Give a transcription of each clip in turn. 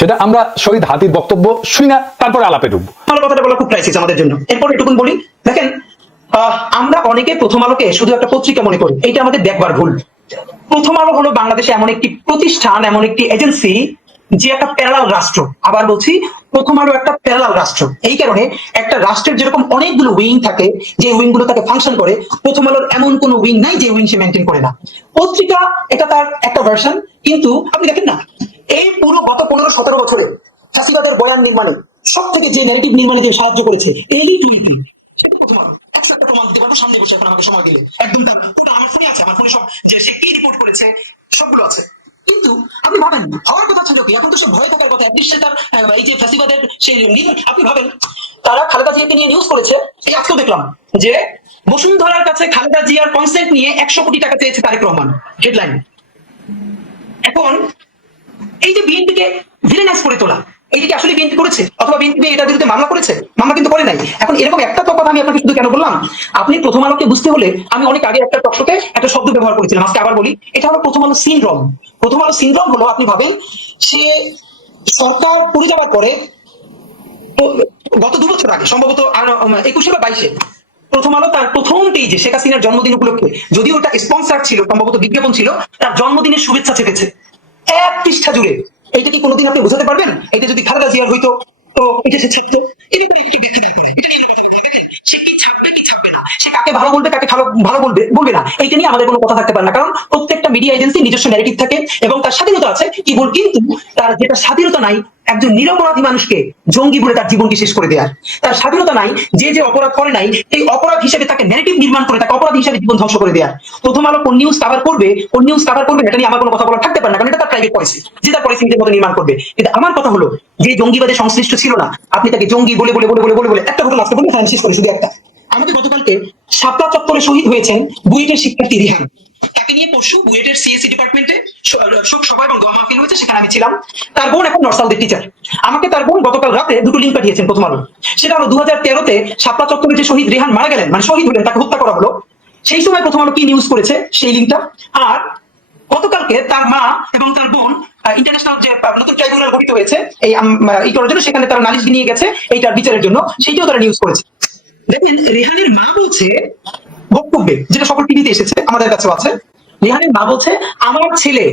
সেটা আমরা শহীদ হাতির বক্তব্য শুই না, তারপরে আলাপে ঢুকবো। ভালো কথাটা বলা খুব ক্রাইসিস আমাদের জন্য। এরপর এটুকুন বলি, দেখেন আমরা অনেকে প্রথম আলোকে শুধু একটা পত্রিকা মনে করি, এটা আমাদের দেখবার ভুল। প্রথম আলো হলো বাংলাদেশে এমন একটি প্রতিষ্ঠান, এমন একটি এজেন্সি যে একটা প্যারালাল রাষ্ট্র। আবার বলছি, প্রথম আলো একটা প্যারালাল রাষ্ট্র। এই কারণে একটা রাষ্ট্রের যেরকম অনেকগুলো উইং থাকে, যে উইং গুলো তাকে ফাংশন করে, প্রথম আলোর এমন কোনো উইং নাই যে উইং সে মেনটেন করে না। পত্রিকা এটা তার একটা ভার্সন, কিন্তু আপনি দেখেন না, এই পুরো গত 15-17 বছরে ফ্যাসিবাদের বয়ান নির্মাণে সব থেকে যে ন্যারেটিভ নির্মাণে যে সাহায্য করেছে এলিট উইং, সেটা প্রথম আলো। একশো একটা প্রমাণ দিতে পারবো সামনে বসে, এখন আমাকে সময় দিলে একদম ওটা আমার ফোনে আছে, আমার ফোনে সব যে সে কি রিপোর্ট করেছে সবগুলো আছে। কিন্তু আপনি ভাবেন হওয়ার কথা ছিল কি, এখন তো সব ভয় থাকার কথা, অ্যাটলিস্ট তার এই যে ফ্যাসিবাদের সেই আপনি ভাবেন তারা খালেদা জিয়াকে নিয়ে নিউজ করেছে। এই আজকেও দেখলাম যে বসুন্ধরার কাছে খালেদা জিয়ার কনসেন্ট নিয়ে 100 কোটি টাকা চেয়েছে তারেক রহমান, হেডলাইন। এখন এই যে বিএনপিকে ভিলেনাইজ করে তোলা, এইটাকে আসলে বিএনপি করেছে, অথবা বিএনপি এটার বিরুদ্ধে মামলা করেছে? মামলা কিন্তু করে নাই। এখন এরকম একটা তো কথা আমি আপনাকে শুধু কেন বললাম, আপনি প্রথম আলোকে বুঝতে হলে, আমি অনেক আগে একটা টকশোতে একটা শব্দ ব্যবহার করেছিলাম, আজকে আবার বলি, এটা হলো প্রথম আলো সিনড্রোম। প্রথম আলো সিনড্রোম হলো, আপনি ভাবেন সে সরকার পড়ে যাওয়ার পরে গত 2 বছর আগে, সম্ভবত 21 বা 22-এ, প্রথম আলো তার প্রথম পেজে শেখ হাসিনার জন্মদিন উপলক্ষে, যদিও ওটা স্পন্সর ছিল, সম্ভবত বিজ্ঞাপন ছিল, তার জন্মদিনের শুভেচ্ছা চেপেছে 1 পৃষ্ঠা জুড়ে। এইটা কি কোনোদিন আপনি বোঝাতে পারবেন? এটা যদি খালেদা জিয়ার হইতো তো এটা সে ছাপতো। এটা কি একটু ব্যাখ্যা দিতে হবে, এটা নিয়ে কথা বলতে হবে। সে কি ছাপবে কি ছাপবে না, সে কাকে ভালো বলবে কাকে ভালো বলবে বলবে না, এইটা নিয়ে আমাদের কোনো কথা থাকতে পারে না, কারণ প্রত্যেকটা মিডিয়া এজেন্সি নিজস্ব ন্যারেটিভ থাকে এবং তার স্বাধীনতা আছে কেবল, কিন্তু তার যেটা স্বাধীনতা নাই একজন নিরপরাধী মানুষকে জঙ্গি বলে তার জীবনকে শেষ করে দেওয়ার। তার স্বাধীনতা নাই যে যে অপরাধ করে নাই এই অপরাধ হিসেবে তাকে ন্যারেটিভ নির্মাণ করে তাকে অপরাধ হিসেবে জীবন ধ্বংস করে দেওয়ার। প্রথম আলো কোন নিউজ কভার করবে কোন নিউজ কভার করবে এটা নিয়ে আমার কোনো কথা বলা থাকতে পারে না, কারণ এটা তার প্রাইভেট পলিসি, যে তার পলিসি নিজের মতো নির্মাণ করবে। কিন্তু আমার কথা হলো, যে জঙ্গিবাদে সংশ্লিষ্ট ছিল না, আপনি তাকে জঙ্গি বলে বলে বলে বলে বলে বলে একটা ঘটনা আজকে বলে শেষ করে, শুধু একটা। আমাদের গতকালকে শাপলা চত্বরে শহীদ হয়েছেন বুয়েটের শিক্ষার্থী রিহান। তাকে নিয়ে পরশু বুয়েটের সিএসসি ডিপার্টমেন্টে শোক সভা এবং দোয়া মাহফিল হয়েছে, সেখানে আমি ছিলাম। তার বোন এখন নর্সালদের টিচার। আমাকে তার বোন গতকাল রাতে 2টো লিঙ্ক পাঠিয়েছেন প্রথম আলো। সেটা হলো 2013-তে শাপলা চত্বরে যে শহীদ রেহান মারা গেলেন, মানে শহীদ হলেন, তাকে হত্যা করা হলো, সেই সময় প্রথম আলো কি নিউজ করেছে সেই লিঙ্কটা। আর গতকালকে তার মা এবং তার বোন ইন্টারন্যাশনাল যে নতুন ট্রাইব্যুনাল গঠিত হয়েছে এই করার জন্য, সেখানে তারা নালিশ নিয়ে গেছে এইটার বিচারের জন্য, সেইটাও তারা নিউজ করেছে। দেখেন রেহানের মা বলছে বক্তব্যে, যেটা সকল টিভিতে এসেছে, আমাদের কাছেও আছে, রেহানের মা বলছে আমার ছেলে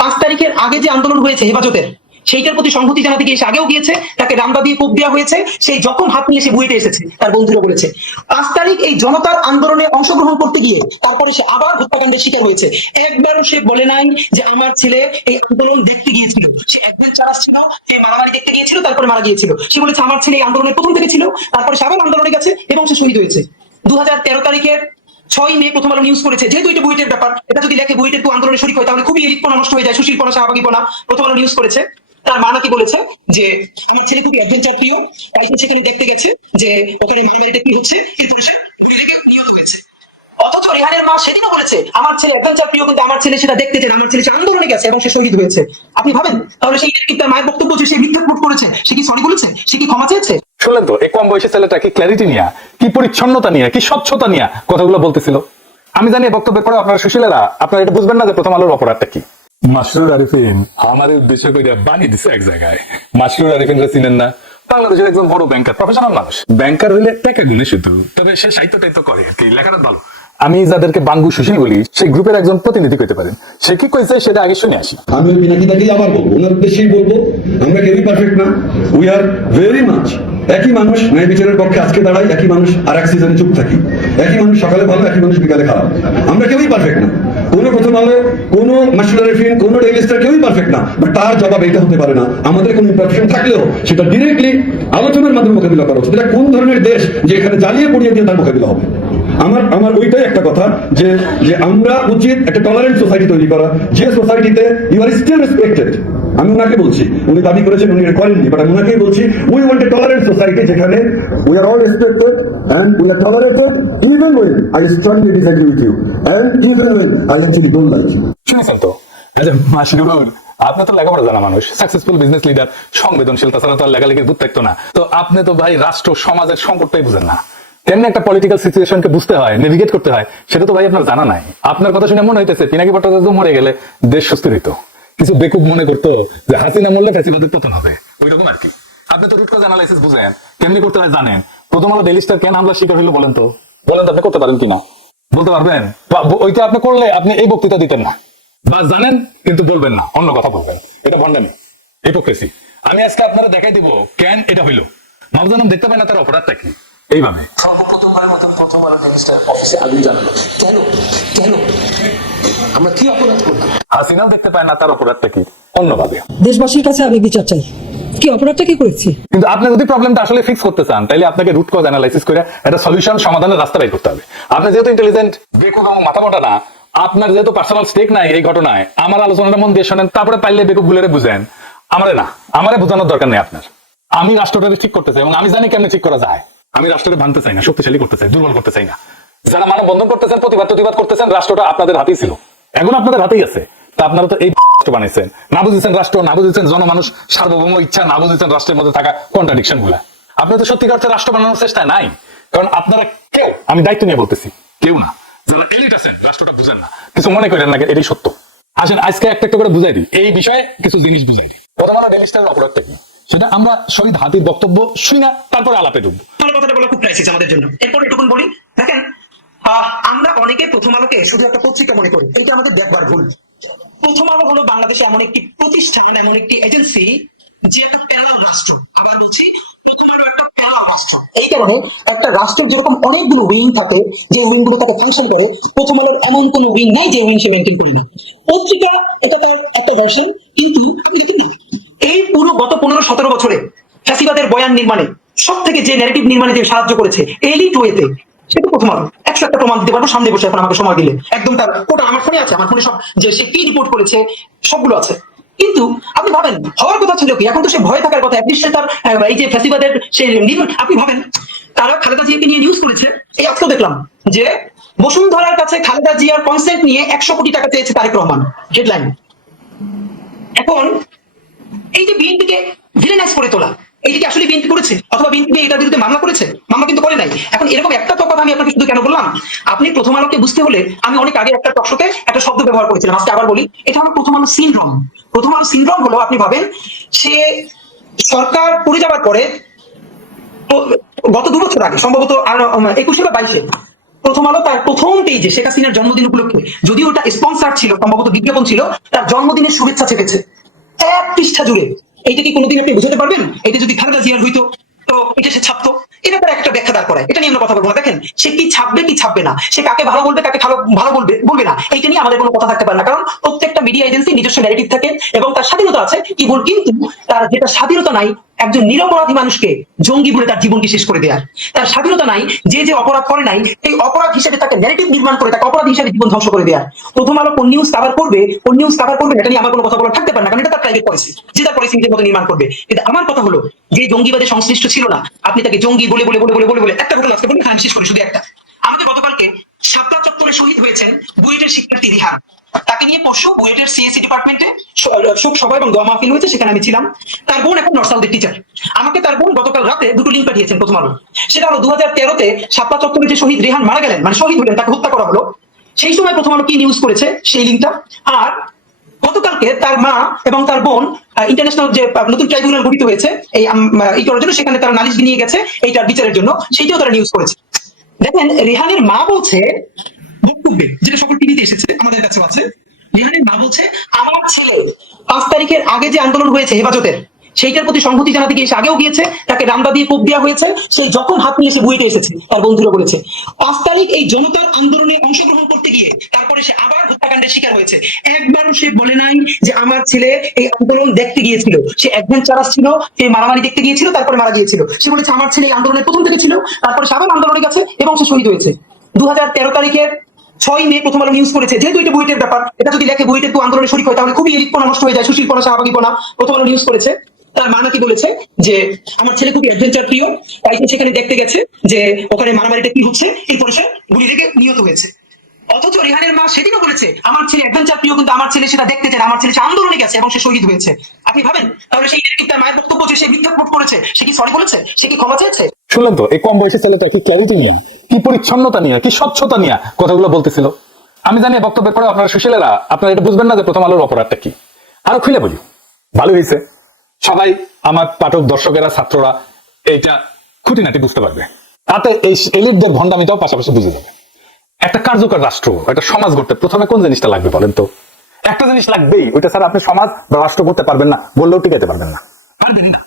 5 তারিখের আগে যে আন্দোলন হয়েছে হেফাজতের, সেইটার প্রতি সংহতি জানাতে গিয়ে সে আগেও গিয়েছে, তাকে রামদা দিয়ে কোপ দেওয়া হয়েছে, সেই জখম হাত নিয়ে সে বুয়েটে এসেছে, তার বন্ধুরা বলেছে। 5 তারিখ এই জনতার আন্দোলনে অংশগ্রহণ করতে গিয়ে তারপরে সে আবার হত্যাকাণ্ডের শিকার হয়েছে। একবারও সে বলে নাই যে আমার ছেলে এই আন্দোলন দেখতে গিয়েছিল, সে অ্যাডভেঞ্চার ছিল, সে মারামারি দেখতে গিয়েছিল, তারপরে মারা গিয়েছিল। সে বলেছে আমার ছেলে এই আন্দোলনের প্রথম থেকে ছিল, তারপরে সে আবার আন্দোলনে গেছে এবং সে শহীদ হয়েছে। 2013 তারিখের 6 মে প্রথম আলো নিউজ করেছে, যেহেতু এটা বুয়েটের ব্যাপার, এটা যদি লেখে বুয়েটের কেউ আন্দোলনে শরীক হয় তাহলে খুবই এলিটপনা নষ্ট হয়ে যায়, সুশীলপনা শাহবাগীপনা। প্রথম আলো নিউজ করেছে, তার মা নাকি বলেছে যে আমার ছেলে খুবই অ্যাডভেঞ্চার প্রিয়, তাই সে সেখানে দেখতে গেছে যে ওখানে মারামারিতে কি হচ্ছে, কিন্তু সে নিহত হয়েছে। অথচ রেহানের মা সেদিনও বলেছে আমার ছেলে অ্যাডভেঞ্চার প্রিয়, কিন্তু আমার ছেলে সেটা দেখতে চায়, আমার ছেলে সে আন্দোলনে গেছে এবং সে শহীদ হয়েছে। আপনি ভাবেন তাহলে সেই তার মায়ের বক্তব্য যে সে মিথ্যা রিপোর্ট করেছে, সে কি সরি বলেছে, সে কি ক্ষমা চেয়েছে? শুনলেন তো, এই কম বয়সী ছেলেটা কি ক্ল্যারিটি নিয়ে, কি পরিচ্ছন্নতা নিয়ে, কি স্বচ্ছতা নিয়ে কথাগুলো বলতেছিল। আমি জানি বক্তব্যের পরে আপনারা সুশীলেরা আপনারা এটা বুঝবেন না যে প্রথম আলোর অপরাধটা কি। মাসরুর আরিফিন আমাদের উদ্দেশ্য করে বানিয়ে দিচ্ছে এক জায়গায়। মাসরুর আরিফিন চিনেন না? বাংলাদেশের একজন বড় ব্যাংকার, প্রফেশনাল মানুষ। ব্যাংকার হইলে টাকা গুনে শুধু, তবে সে সাহিত্য টাইত্য করে আর কি, লেখাটা ভালো। আমি যাদেরকে বাঙ্গু সুশীল বলি, সেই গ্রুপের একজন প্রতিনিধি করতে পারেন। সে কি কইছে সেটা আগে শুনে আসি। আমি ওই পিনাকিদাকেই আবার বলবো, ওনার উদ্দেশ্যেই বলবো, আমরা কেউই পারফেক্ট না, উই আর ভেরি মাচ একই মানুষ। ন্যায় বিচারের পক্ষে আজকে দাঁড়াই, একই মানুষ আর এক সিজনে চুপ থাকি, একই মানুষ সকালে ভালো, একই মানুষ বিকালে খারাপ। আমরা কেউই পারফেক্ট না, কোনো প্রথম আলো, কোনো মাসুদ আরিফিন, কোনো ডেইলি স্টার কেউই পারফেক্ট না। বাট তার জবাব এটা হতে পারে না আমাদের কোনো ইমপারফেকশন থাকলেও সেটা ডিরেক্টলি আলোচনার মাধ্যমে মোকাবিলা করা উচিত। এটা কোন ধরনের দেশ যে এখানে জ্বালিয়ে পুড়িয়ে দিয়ে তার মোকাবিলা হবে? আমার ওইটাই একটা কথা যে যে আমরা উচিত একটা টলারেন্ট সোসাইটি তৈরি করা, যে সোসাইটিতে ইউ আর স্টিল রেসপেক্টেড। আমি ওনাকে বলছি, উনি দাবি করেছেন উনি করেননি, বাট আমি ওনাকেই বলছি we want a tolerant society যেখানে we are all respected and we are tolerated even when I strongly disagree with you and even when I actually don't like you. শুনেছেন তো, মাসরুর আপনি তো লেখাপড়া জানা মানুষ, সাকসেসফুল বিজনেস লিডার, সংবেদনশীল, তাছাড়া তো আর লেখালেখির বুঝ থাকতো না। তো আপনি তো ভাই রাষ্ট্র সমাজের সংকটটাই বুঝেন না। তেমনি একটা পলিটিক্যাল সিচুয়েশনকে বুঝতে হয়, নেভিগেট করতে হয়, সেটা তো ভাই আপনার জানা নাই। আপনার কথা শুনে মনে হইতেছে পিনাকি ভট্টাচার্য মরে গেলে দেশ সুস্থ হইতো। কিছু বেকুব মনে করতো যে হাসিনা মরলে ফ্যাসিবাদের পতন হবে, ওই রকম আর কি। আপনি তো রুট কজ অ্যানালাইসিস বুঝেন, কেমনি করতে হয় জানেন। প্রথম আলো ডেইলি স্টার কেন হামলা শিকার হইলো বলেন তো আপনি করতে পারেন কিনা, বলতে পারবেন? ওইটা আপনি করলে আপনি এই বক্তৃতা দিতেন না, বা জানেন কিন্তু বলবেন না, অন্য কথা বলবেন। এটা ভণ্ডামি, হিপোক্রেসি। আমি আজকে আপনারা দেখাই দিব কেন এটা হইলো। মাহবুব দেখতে পায় না তার অপরাধটা কি। এইভাবে সর্বপ্রথমবারের মতন প্রথম আলো মিনিস্টার অফিসে আগুন জানালো কেন? কেন আমরা কি অপরাধ করলাম? হাসিনাও দেখতে পায় না তার অপরাধটা কি, অন্যভাবে। দেশবাসীর কাছে আমি বিচার চাই, কি অপরাধটা কি করেছি। কিন্তু আপনি যদি প্রবলেমটা আসলে ফিক্স করতে চান, তাহলে আপনাকে রুট কজ অ্যানালাইসিস করে একটা সলিউশন সমাধানের রাস্তা বের করতে হবে। আপনি যেহেতু ইন্টেলিজেন্ট, বেকুব এবং মাথা মোটা না, আপনার যেহেতু পার্সোনাল স্টেক নাই এই ঘটনায়, আমার আলোচনাটা মন দিয়ে শোনেন, তারপরে পাইলে বেকুব গুলোরে বুঝেন। আমারে বোঝানোর দরকার নেই আপনার। আমি রাষ্ট্রটাকে ঠিক করতে চাই এবং আমি জানি কেমনে ঠিক করা যায়। আমি রাষ্ট্রকে ভাঙতে চাই না, শক্তিশালী করতে চাই, দুর্বল করতে চাই না। যারা মানব বন্ধন করতেছেন, প্রতিবাদ করতেছেন, রাষ্ট্রটা আপনাদের হাতেই ছিল, এখন আপনাদের হাতেই আছে। তা আপনারা তো এই রাষ্ট্র বানাইছেন, না বুঝেছেন রাষ্ট্র, না বুঝেছেন জনমানুষ সার্বভৌম ইচ্ছা, না বুঝেছেন রাষ্ট্রের মধ্যে থাকা কন্ট্রাডিকশন গুলা। আপনি তো সত্যিকার অর্থে রাষ্ট্র বানানোর চেষ্টায় নাই, কারণ আপনারা কেউ, আমি দায়িত্ব নিয়ে বলতেছি, কেউ না। যারা এলিট আছেন রাষ্ট্রটা বুঝেন না, কিছু মনে করেন না, এটাই সত্য। আসেন আজকে একটা একটা করে বুঝাই দিই, এই বিষয়ে কিছু জিনিস বুঝাই দিই। প্রথম আলো ডেইলি স্টারের অপরাধটা কি সেটা আমরা শহীদ হাতির বক্তব্য শুনি না, তারপরে আলাপে ঢুকবো। ভালো কথাটা বলা খুব ক্রাইসিস আমাদের জন্য। এরপর এটুকুন বলি, দেখেন আমরা অনেকে প্রথম আলোকে শুধু একটা পত্রিকা মনে করি, এটা আমাদের দেখবার ভুল। প্রথম আলো হলো বাংলাদেশে এমন একটি প্রতিষ্ঠান, এমন একটি এজেন্সি যে একটা প্যারাল রাষ্ট্র। আবার বলছি, প্রথম আলো একটা প্যারাল রাষ্ট্র। এই কারণে একটা রাষ্ট্রের যেরকম অনেকগুলো উইং থাকে, যে উইং গুলো তাকে ফাংশন করে, প্রথম আলোর এমন কোন উইং নাই যে উইং সে মেনটেন করে না। পত্রিকা এটা তার একটা ভার্সন, কিন্তু আপনি দেখেন না, এই পুরো গত 15-17 বছরে ফ্যাসিবাদের বয়ান নির্মাণে সব থেকে যে ন্যারেটিভ নির্মাণে যে সাহায্য করেছে এলিট ওয়েতে, সেটা প্রথম আলো। 100টা প্রমাণ দিতে পারবো সামনে বসে, এখন আমাকে সময় দিলে একদম তার ওটা আমার ফোনে আছে, আমার ফোনে সব যে সে কি রিপোর্ট করেছে সবগুলো আছে। কিন্তু আপনি ভাবেন হওয়ার কথা ছিল কি, এখন তো সে ভয় থাকার কথা, অ্যাটলিস্ট তার এই যে ফ্যাসিবাদের সেই আপনি ভাবেন তারা খালেদা জিয়াকে নিয়ে নিউজ করেছে। এই আজকেও দেখলাম যে বসুন্ধরার কাছে খালেদা জিয়ার কনসেন্ট নিয়ে 100 কোটি টাকা চেয়েছে তারেক রহমান, হেডলাইন। এখন এই যে বিএনপিকে ভিলেনাইজ করে তোলা, এইটা আসলে বিএনপি করেছে, অথবা বিএনপি এটার বিরুদ্ধে মামলা করেছে? মামলা কিন্তু করে নাই। এখন এরকম একটা তো কথা আমি আপনাকে শুধু কেন বললাম, আপনি প্রথম আলোকে বুঝতে হলে, আমি অনেক আগে একটা টকশোতে একটা শব্দ ব্যবহার করেছিলাম, আজকে আবার বলি, এটা হলো প্রথম আলো সিনড্রোম। প্রথম আলো সিনড্রোম হলো, আপনি ভাবেন সে সরকার পড়ে যাওয়ার পরে গত 2 বছর আগে, সম্ভবত 21 বা 22-এ, প্রথম আলো তার প্রথম পেজে শেখ হাসিনার জন্মদিন উপলক্ষে, যদিও ওটা স্পন্সর ছিল, সম্ভবত বিজ্ঞাপন ছিল, তার জন্মদিনের শুভেচ্ছা চেপেছে 1 পৃষ্ঠা জুড়ে। এইটা কি কোনোদিন আপনি বুঝতে পারবেন? এটা যদি খালেদা জিয়ার হইতো তো এটা সে ছাপতো। এটা তার একটা ব্যাখ্যা দাঁড় করায়, এটা নিয়ে আমরা কথা বলবো না। দেখেন সে কি ছাপবে কি ছাপবে না, সে কাকে ভালো বলবে কাকে ভালো বলবে না, এইটা নিয়ে আমাদের কোনো কথা থাকতে পারে না, কারণ প্রত্যেকটা মিডিয়া এজেন্সি নিজস্ব ন্যারেটিভ থাকে এবং তার স্বাধীনতা আছে কি বল। কিন্তু তার যেটা স্বাধীনতা নাই একজন নিরপরাধী মানুষকে জঙ্গি বলে তার জীবনকে শেষ করে দেওয়ার, তার স্বাধীনতা নাই যে অপরাধ করে নাই এই অপরাধ হিসেবে তাকে ন্যারেটিভ নির্মাণ করে তাকে অপরাধ হিসেবে জীবন ধ্বংস করে দেওয়ার। প্রথম আলো কোন নিউজ কভার করবে, কোন নিউজ কভার করবে এটা নিয়ে আমার কোনো কথা বলা থাকতে পারে না, কারণ এটা তার প্রাইভেট পলিসি, যে তার পলিসি নিজের মতো নির্মাণ করবে। কিন্তু আমার কথা হলো, যে জঙ্গিবাদে সংশ্লিষ্ট ছিল না, আপনি তাকে জঙ্গি বলে বলে বলে বলে বলে বলে একটা ঘটনা আজকে বলি, আমি শেষ করি শুধু একটা। আমাদের গতকালকে শাপলা চত্বরে শহীদ হয়েছেন বুয়েটের শিক্ষার্থী রিহান, তাকে নিয়ে পরশু বুয়েটের সিএসসি ডিপার্টমেন্টে শোক সভা এবং দোয়া মাহফিল হয়েছে, সেখানে আমি ছিলাম। তার বোন এখন নর্সাউদের টিচার। আমাকে তার বোন গতকাল রাতে 2টো লিঙ্ক পাঠিয়েছেন প্রথম আলো। সেটা হলো 2013-তে শাপলা চত্বরে যে শহীদ রেহান মারা গেলেন, মানে শহীদ হলেন, তাকে হত্যা করা হলো, সেই সময় প্রথম আলো কি নিউজ করেছে সেই লিঙ্কটা। আর গতকালকে তার মা এবং তার বোন ইন্টারন্যাশনাল যে নতুন ট্রাইব্যুনাল গঠিত হয়েছে এই করার জন্য, সেখানে তারা নালিশ নিয়ে গেছে এইটার বিচারের জন্য, সেইটাও তারা নিউজ করেছে। দেখেন রেহানের মা বলছে বক্তব্যে, যেটা সকল টিভিতে এসেছে, আমাদের কাছেও আছে, রেহানের মা বলছে আমার ছেলে 5 তারিখের আগে যে আন্দোলন হয়েছে হেফাজতের, সেইটার প্রতি সংহতি জানাতে গিয়ে সে আগেও গিয়েছে, তাকে রামদা দিয়ে কোপ দেওয়া হয়েছে, সেই জখম হাত নিয়ে সে বুয়েটে এসেছে, তার বন্ধুরা বলেছে 5 তারিখ এই জনতার আন্দোলনে অংশগ্রহণ করতে গিয়ে তারপরে সে আবার হত্যাকাণ্ডের শিকার হয়েছে। একবারও সে বলে নাই যে আমার ছেলে এই আন্দোলন দেখতে গিয়েছিল, সে অ্যাডভেঞ্চারাস ছিল, সে মারামারি দেখতে গিয়েছিল, তারপরে মারা গিয়েছিল। সে বলেছে আমার ছেলে এই আন্দোলনের প্রথম থেকে ছিল, তারপরে সে আবার আন্দোলনে গেছে এবং সে শহীদ হয়েছে। 2013 তারিখের 6 মে প্রথম আলো নিউজ করেছে, যেহেতু এটা বুয়েটের ব্যাপার, এটা যদি লেখে বুয়েটের তো আন্দোলনে শরীক হয়, তাহলে খুবই এলিটপনা নষ্ট হয়ে যায়, সুশীলপনা স্বাভাবিকপনা। প্রথম আলো নিউজ করেছে, তার মা নাকি বলেছে যে আমার ছেলে খুবই অ্যাডভেঞ্চার প্রিয়, তাই সে সেখানে দেখতে গেছে যে ওখানে মারামারিটা কি হচ্ছে, এরপরে সে গুলি লেগে নিহত হয়েছে। অথচ রিহানের মা সেদিনও বলেছে আমার ছেলে অ্যাডভেঞ্চার প্রিয়, কিন্তু আমার ছেলে সেটা দেখতে চায়, আমার ছেলে সে আন্দোলনে গেছে এবং সে শহীদ হয়েছে। আপনি ভাবেন তাহলে সেই তার মায়ের বক্তব্য যে সে মিথ্যা রিপোর্ট করেছে, সে কি সরি বলেছে, সে কি ক্ষমা চেয়েছে? শুনলেন তো, এই কম বয়সী ছেলেটা কি ক্ল্যারিটি নিয়ে, কি পরিচ্ছন্নতা নিয়ে, কি স্বচ্ছতা নিয়ে কথাগুলো বলতেছিল। আমি জানি বক্তব্যের পরে আপনারা সুশীলেরা আপনারা এটা বুঝবেন না যে প্রথম আলোর অপরাধটা কি। আরো খুলে বলি, ভালো হয়েছে সবাই আমার পাঠক দর্শকেরা ছাত্ররা এইটা খুঁটিনাটি বুঝতে পারবে, তাতে এই এলিটদের ভণ্ডামিটাও পাশাপাশি বুঝে যাবে। একটা কার্যকর রাষ্ট্র, একটা সমাজ গড়তে প্রথমে কোন জিনিসটা লাগবে বলেন তো? একটা জিনিস লাগবেই, ওইটা ছাড়া আপনি সমাজ বা রাষ্ট্র করতে পারবেন না, বললেও টিকাইতে পারবেন না, পারবেনই না।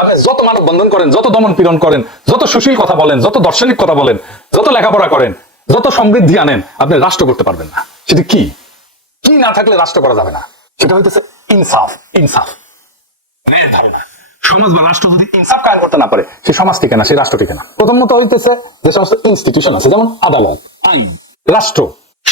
আপনি যত মানব বন্ধন করেন, যত দমন পীড়ন করেন, যত সুশীল কথা বলেন, যত দার্শনিক কথা বলেন, যত লেখাপড়া করেন, যত সমৃদ্ধি আনেন, আপনি রাষ্ট্র করতে পারবেন না। সেটা কি কি না থাকলে রাষ্ট্র করা যাবে না, সেটা হইতেছে ইনসাফ। ইনসাফ ন্যায়ের ধারণা। সমাজ বা রাষ্ট্র যদি ইনসাফ কায়েম করতে না পারে, সেই সমাজ টিকে না, সেই রাষ্ট্র টিকে না। প্রথমত হইতেছে যে সমস্ত ইনস্টিটিউশন আছে, যেমন আদালত, আইন, রাষ্ট্র,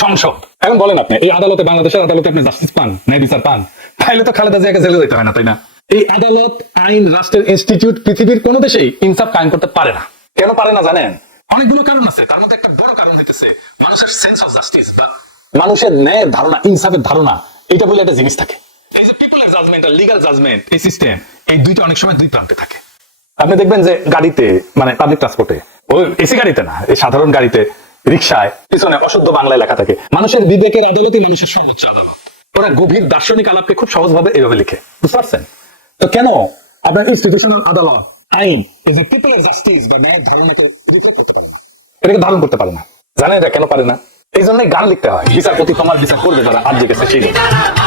সংসদ। এখন বলেন আপনি এই আদালতে, বাংলাদেশের আদালতে আপনি জাস্টিস পান, ন্যায় বিচার পান, তাইলে তো খালেদা জিয়াকে জেলে যেতে হয় না, তাই না? এই আদালত, আইন, রাষ্ট্রের ইনস্টিটিউট পৃথিবীর কোন দেশেই ইনসাফ কায়েম করতে পারে না। কেন পারে না জানেন? অনেকগুলো কারণ আছে, তার মধ্যে একটা বড় কারণ হইতেছে মানুষের সেন্স অফ জাস্টিস বা মানুষের ন্যায়ের ধারণা, ইনসাফের ধারণা, এটা বলে একটা জিনিস থাকে। এই যে পিপলের জাজমেন্ট আর লিগ্যাল জাজমেন্ট, এই সিস্টেম, এই দুইটা অনেক সময় দুই প্রান্তে থাকে। আপনি দেখবেন যে গাড়িতে, মানে পাবলিক ট্রান্সপোর্টে, ওই এসি গাড়িতে না, এই সাধারণ গাড়িতে, রিক্সায় পিছনে অশুদ্ধ বাংলায় লেখা থাকে, মানুষের বিবেকের আদালতই মানুষের সর্বোচ্চ আদালত। ওরা গভীর দার্শনিক আলাপকে খুব সহজভাবে এইভাবে লিখে, বুঝতে পারছেন? তো কেন আপনার ইনস্টিটিউশনাল আদালত, আইন, এই যে পিপলের জাস্টিস বা ন্যায়ের ধারণাকে রিফ্লেক্ট করতে পারে না, এটাকে ধারণ করতে পারে না? জানেন এটা কেন পারে না? এই জন্যই গান লিখতে হয়, বিচারপতি তোমার বিচার করবে যারা আজ লিখেছে সেই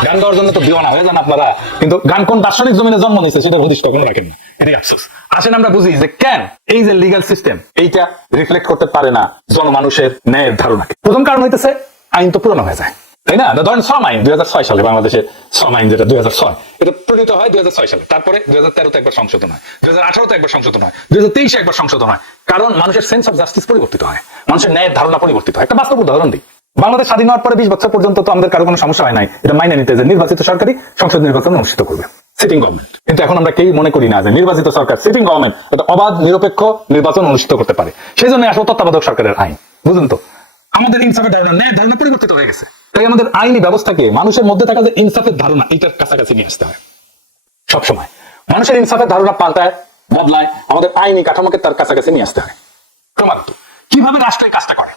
গান গাওয়ার জন্য তো দিওয়ানা হয়ে যান আপনারা, কিন্তু গান কোন দার্শনিক জমিনে জন্ম নিয়েছে সেটা হদিশ কখনো রাখেন না, এটাই আফসোস। আসেন আমরা বুঝি যে কেন এই যে লিগ্যাল সিস্টেম এইটা রিফ্লেক্ট করতে পারে না জনমানুষের ন্যায়ের ধারণাকে। প্রথম কারণ হইতেছে আইন তো পুরনো হয়ে যায়, তাই না? ধরেন শ্রম আইন 2006 সালে, বাংলাদেশের শ্রম আইন যেটা 2006, এটা প্রণীত হয় 2006 সালে, তারপরে 2013-তে একবার সংশোধন হয়, 2018-তে একবার সংশোধন হয়, 2023-এ একবার সংশোধন হয়, কারণ মানুষের সেন্স অফ জাস্টিস পরিবর্তিত হয়, মানুষের ন্যায়ের ধারণা পরিবর্তিত হয়। একটা বাস্তব উদাহরণ দিই, বাংলাদেশ স্বাধীন হওয়ার পরে 20 বছর পর্যন্ত তো আমাদের কারো কোনো সমস্যা হয় নাই এটা মাইনে নিতে যে নির্বাচিত সরকারই সংসদ নির্বাচন অনুষ্ঠিত করবে, সিটিং গভর্নমেন্ট। কিন্তু এখন আমরা কেউ মনে করি না যে নির্বাচিত সরকার, সিটিং গভর্নমেন্ট একটা অবাধ নিরপেক্ষ নির্বাচন অনুষ্ঠিত করতে পারে। সেই জন্য আসলে তত্ত্বাবধায়ক সরকারের আইন, বুঝুন তো, আমাদের ইনসাফের ধারণা, ন্যায়ের ধারণা পরিবর্তিত হয়ে গেছে। তাই আমাদের আইনি ব্যবস্থাকে মানুষের মধ্যে থাকা যে ইনসাফের ধারণা, এইটার কাছাকাছি নিয়ে আসতে হয় সবসময়। মানুষের ইনসাফের ধারণা পাল্টায়, বদলায়, আমাদের আইনি কাঠামোকে তার কাছাকাছি নিয়ে আসতে হয়। ক্রমাগত কিভাবে রাষ্ট্র এই কাজটা করে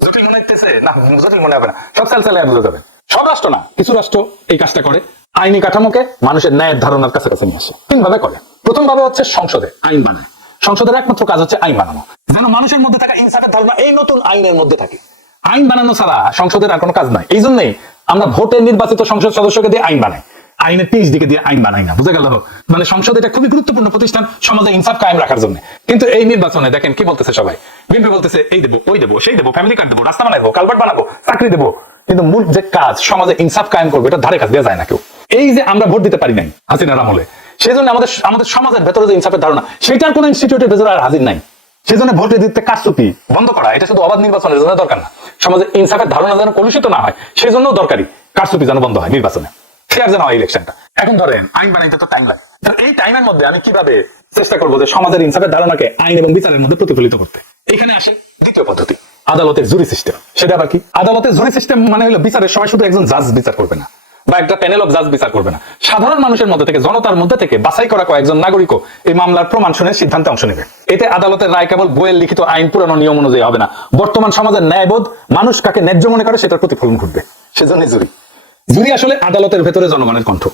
জটিল মনে হইতেছে না, জটিল মনে হবে না, সব সেলসেলায় বুঝে যাবে। সব রাষ্ট্র না, কিছু রাষ্ট্র এই কাজটা করে, আইনি কাঠামোকে মানুষের ন্যায়ের ধারণার কাছাকাছি নিয়ে আসে। তিন ভাবে করে। প্রথম ভাবে হচ্ছে সংসদে আইন বানায়। সংসদের একমাত্র কাজ হচ্ছে আইন বানানো, যেন মানুষের মধ্যে থাকা ইনসাফের ধারণা এই নতুন আইনের মধ্যে থাকে। আইন বানানো ছাড়া সংসদের আর কোনো কাজ নাই। এই জন্যই আমরা ভোটে নির্বাচিত সংসদ সদস্যকে দিয়ে আইন বানাই, আইনের পিএইচডি কে দিয়ে আইন বানাই না, বুঝে গেল? মানে সংসদ এটা খুবই গুরুত্বপূর্ণ প্রতিষ্ঠান সমাজে ইনসাফ কায়েম রাখার জন্য। কিন্তু এই নির্বাচনে দেখেন কি বলতেছে সবাই, বিএনপি বলতেছে এই দেবো, ওই দেবো, সেই দেবো, ফ্যামিলি কার্ড দেবো, রাস্তা বানাবো, কালভার্ট বানাবো, চাকরি দেবো, কিন্তু মূল যে কাজ সমাজে ইনসাফ কায়েম করবে এটা ধারে কাজ দেওয়া যায় না কেউ। এই যে আমরা ভোট দিতে পারি নাই হাসিনার আমলে, সেই জন্য আমাদের সমাজের ভেতরে যে ইনসাফের ধারণা, সেটার কোন ইনস্টিটিউটের ভেতরে আর হাজির নাই। সেই জন্য ভোটে দিতে কারচুপি বন্ধ করা, এটা শুধু অবাধ নির্বাচনের জন্য দরকার না, সমাজে ইনসাফের ধারণা যেন কলুষিত না হয় সেই জন্য দরকারি কারচুপি যেন বন্ধ হয় নির্বাচনে, ফেয়ার যেন হয় ইলেকশনটা। এখন ধরেন আইন বানাইতে তো টাইম লাগে, এই টাইমের মধ্যে আমি কিভাবে চেষ্টা করবো যে সমাজের ইনসাফের ধারণাকে আইন এবং বিচারের মধ্যে প্রতিফলিত করতে। এখানে আসে দ্বিতীয় পদ্ধতি, আদালতের জুরি সিস্টেম। সেটা আবার কি? আদালতের জুরি সিস্টেম মানে হলো বিচারের সময় শুধু একজন জাজ বিচার করবে না বা একটা প্যানেল অফ জাজ বিচার করবে না, সাধারণ মানুষের মধ্যে থেকে, জনতার মধ্যে থেকে বাছাই করা কয়েকজন নাগরিকও এই মামলার প্রমাণ শুনে সিদ্ধান্তে অংশ নেবে। এতে আদালতের রায় কেবল বইয়ের লিখিত আইন পুরানো নিয়ম অনুযায়ী হবে না, বর্তমান সমাজের ন্যায়বোধ, মানুষ কাকে ন্যায্য মনে করে সেটার প্রতিফলন ঘটবে। সেজন্য জুরি আসলে আদালতের ভেতরে জনগণের কণ্ঠ।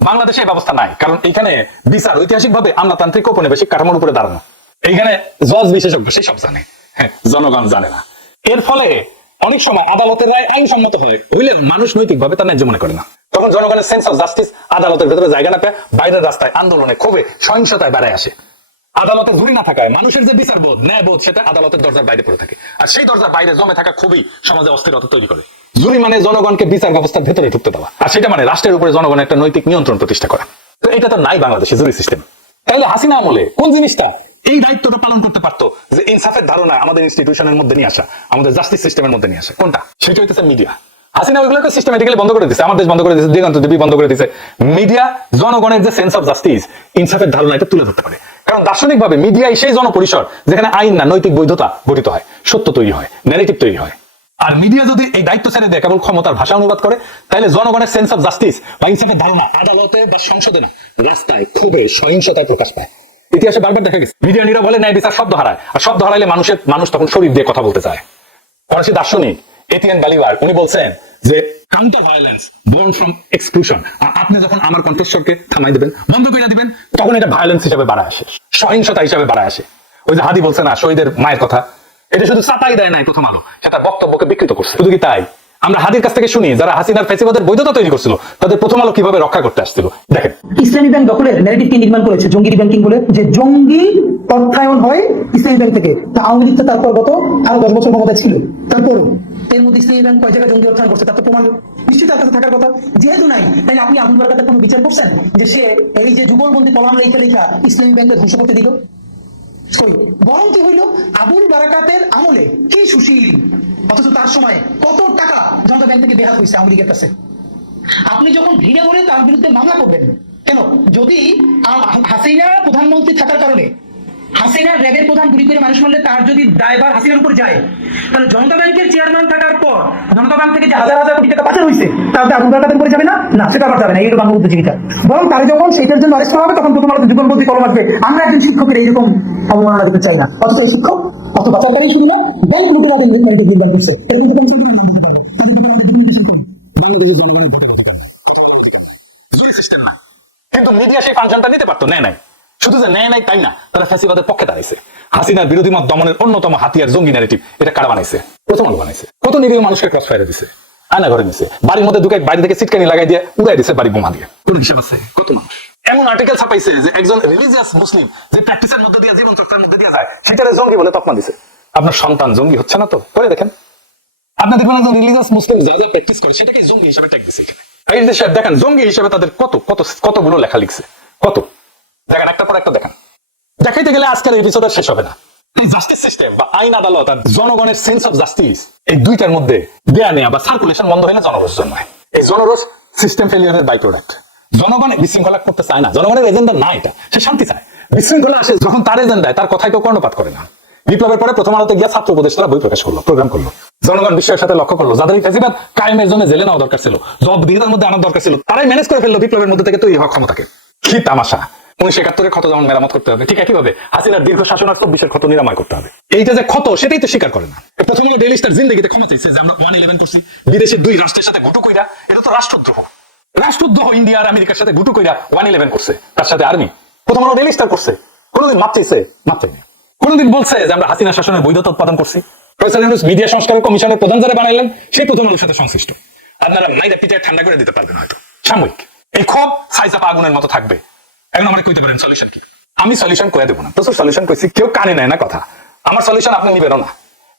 বাংলাদেশে এই ব্যবস্থা নাই, কারণ এখানে বিচার ঐতিহাসিকভাবে আমলাতান্ত্রিক ঔপনিবেশিক কাঠামোর উপরে দাঁড়ানো। এইখানে জজ বিশেষজ্ঞ সেই সব জানে, জনগণ জানে না। এর ফলে অনেক সময় আদালতের রায় আইনসম্মত হইলেও মানুষ নৈতিকভাবে তা ন্যায্য মনে করে না। তখন জনগণের সেন্স অফ জাস্টিস আদালতের ভেতরে জায়গা না পেয়ে বাইরের রাস্তায়, আন্দোলনে, ক্ষোভে, সহিংসতায় বেড়ায় আসে। আদালতে জুরি না থাকায় মানুষের যে বিচারবোধ, ন্যায়বোধ সেটা আদালতের দরজার বাইরে পড়ে থাকে, আর সেই দরজার বাইরে জমে থাকা খুবই সমাজে অস্থিরতা তৈরি করে। জুরি মানে জনগণকে বিচার ব্যবস্থার ভেতরে ঢুকতে দেওয়া, আর সেটা মানে রাষ্ট্রের উপরে জনগণের একটা নৈতিক নিয়ন্ত্রণ প্রতিষ্ঠা করা। তো এটা তো নাই বাংলাদেশে জুরি সিস্টেম। তাহলে হাসিনা আমলে কোন জিনিসটা এই দায়িত্বটা পালন করতে পারতো যে ইনসাফের ধারণা আমাদের ইনস্টিটিউশনের মধ্যে নিয়ে আসা, আমাদের জাস্টিস সিস্টেমের মধ্যে নিয়ে আসা? কোনটা? সেটা হইতেছে মিডিয়া। হাসিনা ওইগুলোকে সিস্টেমেটিক্যালি বন্ধ করে দিচ্ছে, আমার দেশ বন্ধ করে দিচ্ছে, দিগন্ত টিভি বন্ধ করে দিচ্ছে। মিডিয়া জনগণের যে সেন্স অফ জাস্টিস, ইনসাফের ধারণা এটা তুলে ধরতে পারে, কারণ দার্শনিক ভাবে মিডিয়াই সেই জনপরিসর যেখানে আইন না নৈতিক বৈধতা গঠিত হয়, সত্য তৈরি হয়, ন্যারেটিভ তৈরি হয়। আর মিডিয়া যদি এই দায়িত্ব ছেড়ে দেয়, কেবল ক্ষমতার ভাষা অনুবাদ করে, তাহলে জনগণের সেন্স অফ জাস্টিস বা ইনসাফের ধারণা আদালতে বা সংসদে না, রাস্তায়, ক্ষোভে, সহিংসতায় প্রকাশ পায়। ইতিহাসে বারবার দেখা গেছে মিডিয়া নীরব হলে ন্যায় বিচার শব্দ হারায়, আর শব্দ হারাইলে মানুষ তখন শরীর দিয়ে কথা বলতে চায়। ফরাসি দার্শনিক এটিয়েন বালিভার উনি বলছেন যে counter violence born from exclusion, আপনি যখন আমার কণ্ঠস্বরকে থামাই দেবেন, বন্ধ করে দিবেন, তখন এটা ভায়োলেন্স হিসেবে বাড়ায় আসে, সহিংসতা হিসেবে বাড়ায় আসে। ওই যে হাদি বলছে না শহীদের মায়ের কথা, এটা শুধু চাপাই দেয় নাই প্রথম আলো, সেটা বক্তব্যকে বিকৃত করছে। শুধু কি তাই, আমরা হাদির কাছ থেকে শুনি যারা হাসিনার ফ্যাসিবাদের বৈধতা তৈরি করছিল তাদের প্রথম আলো কিভাবে রক্ষা করতে আসছিল। দেখেন ইসলামী ব্যাংক দখলের ন্যারেটিভ কি নির্মাণ করেছে জঙ্গি ব্যাংকিং বলে, যে জঙ্গি অর্থায়ন হয় ইসলামী ব্যাংক থেকে। তা আওয়ামী লীগ তো তারপর গত আরো 10 বছর ক্ষমতায় ছিল, তারপর এর মধ্যে ইসলামী ব্যাংক কয় জায়গায় জঙ্গি অর্থায়ন করছে তার তো প্রমাণ নিশ্চয়ই তার কাছে থাকার কথা। যেহেতু নাই, তাহলে আপনি আবুল বারাকাতের কোনো বিচার করছেন যে সে এই যে যুগলবন্দি কলাম লেখা লেখা ইসলামী ব্যাংকে ধ্বংস করতে দিল? বরং কি হইল, আবুল বারাকাতের আমলে কি সুশীল, অথচ তার সময় কত টাকা জনতা ব্যাংক থেকে বেহাত হয়েছে আওয়ামী লীগের কাছে। আপনি যখন ঘৃণা করে তার বিরুদ্ধে মামলা করবেন কেন? যদি হাসিনা প্রধানমন্ত্রী থাকার কারণে হাসিনা র্যাবের প্রধান গুলি করে মানুষ মারলে তার যদি দায়ভার হাসিনার উপর যায়, তাহলে জনতা ব্যাংকের চেয়ারম্যান থাকার পর জনতা ব্যাংক থেকে যে হাজার হাজার কোটি টাকা পাচার হয়েছে তাহলে আবুল বারাকাতের উপরে যাবে না? না, সেটা আবার যাবে না। এইরকম বাংলা বুদ্ধিজীবীটা বরং তারা যখন সেইটার জন্য অ্যারেস্ট করা হবে তখন প্রথম আলোতে যুগলবন্দি কলম আসবে, আমরা একজন শিক্ষকের এইরকম অবমাননা দিতে চাই না। অথচ শিক্ষক অত পাচারকারী শুধু না, ব্যাংক লুটেরা নির্মাণ করছে। এরকম তো পেনশন নাম দিতে পারবো, বাংলাদেশের জনগণের ভোটের অধিকার নাই, কথা বলার অধিকার নাই, জুরি সিস্টেম না। কিন্তু মিডিয়া সেই ফাংশনটা নিতে পারতো, নেয় নাই। শুধু যে নেয় নাই তাই না, তারা ফ্যাসিবাদের পক্ষে দাঁড়াইছে। হাসিনার বিরোধী মত দমনের অন্যতম হাতিয়ার জঙ্গি ন্যারেটিভ, এটা কারা বানাইছে? প্রথম আলো বানাইছে। কত নিরীহ মানুষকে ক্রস ফায়ারে দিছে, আয়না ঘরে নিছে, বাড়ির মধ্যে ঢুকে বাইরে থেকে সিটকানি লাগাই দিয়ে উড়াই দিছে বাড়ি বোমা দিয়ে। কোন হিসাব আছে? কত মানুষ এমন আর্টিকেল ছাপাইছে যে একজন রিলিজিয়াস মুসলিম যে প্র্যাকটিসের মধ্যে দিয়ে জীবন চর্চার মধ্যে দিয়ে যায় সেটারে জঙ্গি বলে তকমা দিছে। আপনার সন্তান জঙ্গি হচ্ছে না তো? করে দেখেন, আপনি দেখবেন একজন রিলিজিয়াস মুসলিম যা যা প্র্যাকটিস করে সেটাকে জঙ্গি হিসেবে ট্যাগ দিছে এখানে। এই দেশে দেখেন জঙ্গি হিসেবে তাদের কত কত কতগুলো লেখা লিখছে, কত দেখেন, একটা পর একটা দেখেন। দেখাইতে গেলে আজকের এপিসোড শেষ হবে না। এই জাস্টিস সিস্টেম বা আইন আদালত আর জনগণের সেন্স অফ জাস্টিস, এই দুইটার মধ্যে দেয়া নেয়া বা সার্কুলেশন বন্ধ হলে জনরোষ জন্মায়। এই জনরোষ সিস্টেম ফেলিয়ারের বাই প্রোডাক্ট। জনগণ বিশৃঙ্খলা করতে চায় না, জনগণের এজেন্ডা না এটা, সে শান্তি চায়। বিশৃঙ্খলা আসে যখন তার এজেন্ডায়, তার কথায় কেউ কর্ণপাত করে না। বিপ্লবের পরে প্রথম আলোতে গিয়া ছাত্র উপদেষ্টারা বই প্রকাশ করলো, প্রোগ্রাম করলো, জনগণ বিশ্বের সাথে লক্ষ্য করলো যাদের এই ফ্যাসিবাদ কায়েমের জন্য জেলে নেওয়া দরকার ছিল, জবাবদিহিতার মধ্যে আনার দরকার ছিল, তারাই ম্যানেজ করে ফেললো বিপ্লবের মধ্যে থেকে তৈরি হওয়া ক্ষমতাকে। কি তামাশা! 1971 ক্ষত যেমন মেরামত করতে হবে, ঠিক একইভাবে হাসিনার দীর্ঘ শাসন আর 24 ক্ষত নিরাময় করতে হবে। এইটা যে ক্ষত সেটাই তো স্বীকার করে না। প্রথম আলো ডেইলি স্টার জিন্দেগিতে ক্ষমা চাইছে যে আমরা 111 করছি, বিদেশের 2 রাষ্ট্রের সাথে গুটো কইরা, এটা তো রাষ্ট্রদ্রোহ। রাষ্ট্রদ্রোহ ইন্ডিয়া আর আমেরিকার সাথে গুটো কইরা 111 করছে, তার সাথে আর্মি। প্রথম আলো ডেইলি স্টার করছে, কোনোদিন মাপ চাইছে? মাপ চাইনি। কোনোদিন বলছে যে আমরা হাসিনা শাসনের বৈধতা উৎপাদন করছি? প্রফেসর ইউনূস মিডিয়া সংস্কার কমিশনের প্রধান যারা বানাইলেন সেই প্রথম আলোর সাথে সংশ্লিষ্ট। আপনারা মাইরা পিটায় ঠান্ডা করে দিতে পারবেন হয়তো, সাময়িক। এই ক্ষোভ ছাইচাপা আগুনের মতো থাকবে। এখন আমরা কইতে পারেন সলিউশন কি? আমি সলিউশন করে দেবো না, প্রচুর সলিউশন কইছি, কেউ কানে নেয় না কথা। আমার সলিউশন আপনি নিবেন না।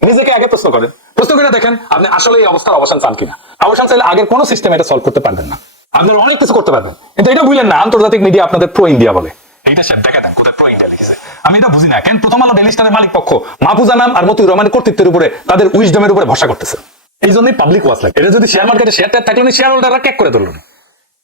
নিজেকে আগে প্রশ্ন করেন, প্রশ্ন করে দেখেন আপনি আসলে এই অবস্থার অবসান চান কিনা। অবসান চাইলে আগের কোন সিস্টেম এটা সলভ করতে পারবেন না। আপনারা অনেক কিছু করতে পারবেন, কিন্তু এটা বুঝলেন না আন্তর্জাতিক মিডিয়া আপনাদের প্রো ইন্ডিয়া বলে। এইটা স্যার দেখা দেন কোথায় প্রো ইন্ডিয়া লিখেছে, আমি এটা বুঝি না। কেন প্রথম আলো ডেইলি স্টারের মালিক পক্ষ মাহফুজা নাম আর মতিউর রহমানের কর্তৃত্বের উপরে, তাদের উইজডমের উপরে ভরসা করতেছে। এই জন্যই পাবলিক ওয়াচ লাগে। এটা যদি শেয়ার মার্কেটে শেয়ার থাকলে শেয়ার হোল্ডাররা ক্যাক করে ধরলো।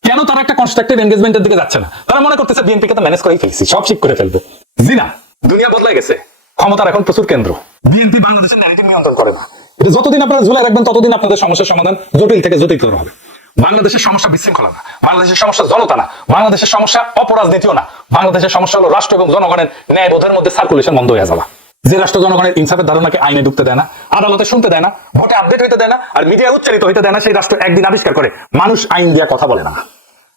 কেন তারা একটা কনস্ট্রাকটিভ এনগেজমেন্টের দিকে যাচ্ছে না? তারা মনে করতেছে বিএনপি কে তো ম্যানেজ করেই ফেলছি, সব ঠিক করে ফেলবো। জি না, দুনিয়া বদলাই গেছে, ক্ষমতার এখন প্রচুর কেন্দ্র। বিএনপি বাংলাদেশের ন্যারেটিভ নিয়ন্ত্রণ করে না। এটা যতদিন আপনারা ঝুলে রাখবেন ততদিন আপনাদের সমস্যার সমাধান জটিল থেকে জটিলতর হবে। বাংলাদেশের সমস্যা বিশৃঙ্খলা না, বাংলাদেশের সমস্যা জনতা না, বাংলাদেশের সমস্যা অপরাজনীতিও না। বাংলাদেশের সমস্যা হলো রাষ্ট্র এবং জনগণের ন্যায়বোধের মধ্যে সার্কুলেশন বন্ধ হয়ে যাওয়া। যে রাষ্ট্র জনগণের ইনসাফের ধারণাকে আইনে ঢুকতে দেয় না, আদালতে শুনতে দেয় না, ভোটে আপডেট হইতে দেয় না, আর মিডিয়া উচ্চারিত হইতে দেয় না, সেই রাষ্ট্র একদিন আবিষ্কার করে মানুষ আইন দিয়ে কথা বলে না,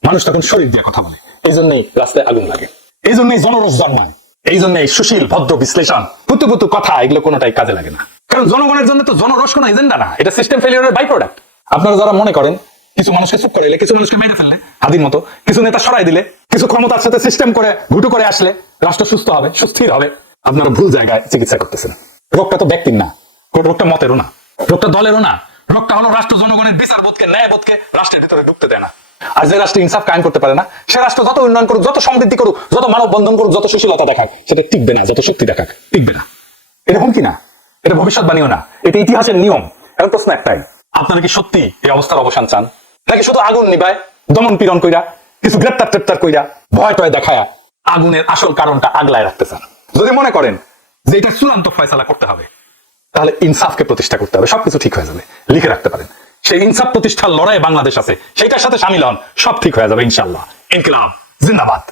মানুষ তখন শরীর দিয়ে কথা বলে। এই জন্যই রাস্তায় আগুন লাগে, এই জন্যই জনরোষ জন্মায়, এই জন্যই সুশীল ভদ্র বিশ্লেষণ পুতু পুতু কথা এগুলো কোনোটাই কাজে লাগে না। কারণ জনগণের জন্য তো জনরোষ কোনো এজেন্ডা না, এটা সিস্টেম ফেলিয়ারের বাই প্রোডাক্ট। আপনারা যারা মনে করেন কিছু মানুষকে চুপ করে এলে, কিছু মানুষকে মেরে ফেললে হাদির মতো, কিছু নেতা সরাই দিলে, কিছু ক্ষমতার সাথে সিস্টেম করে ঘুটু করে আসলে রাষ্ট্র সুস্থ হবে, সুস্থির হবে, আপনারা ভুল জায়গায় চিকিৎসা করতেছেন। রোগটা তো ব্যক্তির না, রোগটা মতেরও না, রোগটা দলেরও না, রোগটা হলো রাষ্ট্র জনগণের বিচারবোধকে ন্যায়বোধকে রাষ্ট্রের ভিতরে ঢুকতে দেয় না। আর যে রাষ্ট্র ইনসাফ কায়েম করতে পারে না, সে রাষ্ট্র যত উন্নয়ন করুক, যত সমৃদ্ধি করুক, যত মানব বন্ধন করুক, যত সুশীলতা দেখাক, সেটা টিকবে না, যত শক্তি দেখাক টিকবে না। এরকম কি না? এটা ভবিষ্যৎবাণীও না, এটা ইতিহাসের নিয়ম। এখন প্রশ্ন একটাই, আপনারা কি সত্যি এই অবস্থার অবসান চান, নাকি শুধু আগুন নিবায় দমন পীড়ন কইরা, কিছু গ্রেপ্তার টেপ্তার কইরা, ভয় টয় দেখায়া আগুনের আসল কারণটা আগলায় রাখতে চান? যদি মনে করেন যে এটা চূড়ান্ত ফয়সালা করতে হবে, তাহলে ইনসাফকে প্রতিষ্ঠা করতে হবে, সবকিছু ঠিক হয়ে যাবে। লিখে রাখতে পারেন, সেই ইনসাফ প্রতিষ্ঠার লড়াই বাংলাদেশ আছে, সেইটার সাথে সামিল হন, সব ঠিক হয়ে যাবে ইনশাআল্লাহ। ইনকিলাব জিন্দাবাদ।